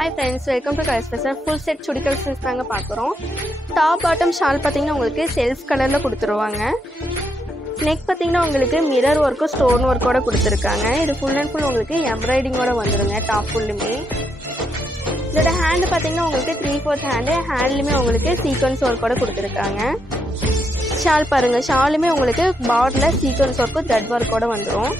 Hi friends, welcome to colour special. Full set chudi collections தாங்க பார்க்குறோம். Top bottom shawl பார்த்தீங்கன்னா உங்களுக்கு self கலரில் கொடுத்துருவாங்க. நெக் பார்த்தீங்கன்னா உங்களுக்கு மிரர் ஒர்க்கும் ஸ்டோன் ஒர்க்கோட கொடுத்துருக்காங்க. இது ஃபுல் அண்ட் ஃபுல் உங்களுக்கு எம்ப்ராய்டிங்கோட வந்துடுங்க. டாப் ஃபுல்லுமே இதோட ஹேண்டு பார்த்தீங்கன்னா உங்களுக்கு 3/4 ஹேண்டு. ஹேண்ட்லையுமே உங்களுக்கு சீக்வன்ஸ் ஒர்க்கோட கொடுத்துருக்காங்க. ஷால் பாருங்கள், ஷாலுமே உங்களுக்கு பார்டரில் சீக்வன்ஸ் ஒர்க்கும் த்ரெட் ஒர்க்கோட வந்துடும்.